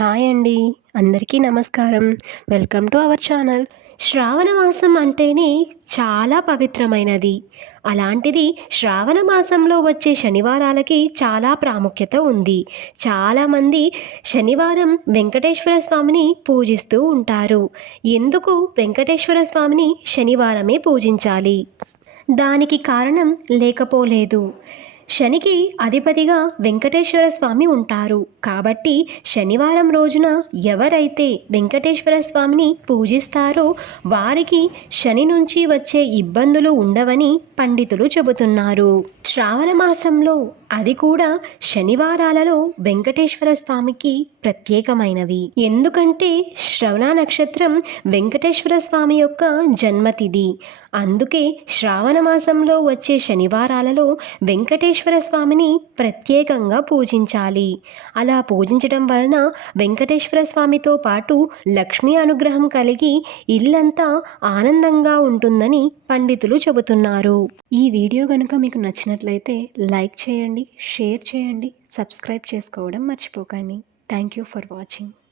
Hi అండి. అందరికీ నమస్కారం. Welcome to our channel. Shravana మాసం అంటేనే చాలా పవిత్రమైనది. అలాంటిది శ్రావణ మాసంలో వచ్చే శనివారాలకి చాలా ప్రాముఖ్యత ఉంది. చాలామంది శనివారం వెంకటేశ్వర స్వామిని పూజిస్తూ ఉంటారు. ఎందుకు వెంకటేశ్వర స్వామిని శనివారమే పూజించాలి? దానికి కారణం లేకపోలేదు. శనికి అధిపతిగా వెంకటేశ్వర స్వామి ఉంటారు. కాబట్టి శనివారం రోజున ఎవరైతే వెంకటేశ్వర స్వామిని పూజిస్తారో వారికి శని నుంచి వచ్చే ఇబ్బందులు ఉండవని పండితులు చెబుతున్నారు. శ్రావణ మాసంలో అది కూడా శనివారాలలో వెంకటేశ్వర స్వామికి ప్రత్యేకమైనవి. ఎందుకంటే శ్రవణ నక్షత్రం వెంకటేశ్వర స్వామి యొక్క జన్మతిథి. అందుకే శ్రావణ మాసంలో వచ్చే శనివారాలలో వెంకటేశ్వర స్వామిని ప్రత్యేకంగా పూజించాలి. అలా పూజించడం వలన వెంకటేశ్వర స్వామితో పాటు లక్ష్మీ అనుగ్రహం కలిగి ఇల్లంతా ఆనందంగా ఉంటుందని పండితులు చెబుతున్నారు. ఈ వీడియో కనుక మీకు నచ్చినట్లయితే లైక్ చేయండి షేర్ చేయండి సబ్స్క్రైబ్ చేసుకోవడం మర్చిపోకండి. Thank you for watching.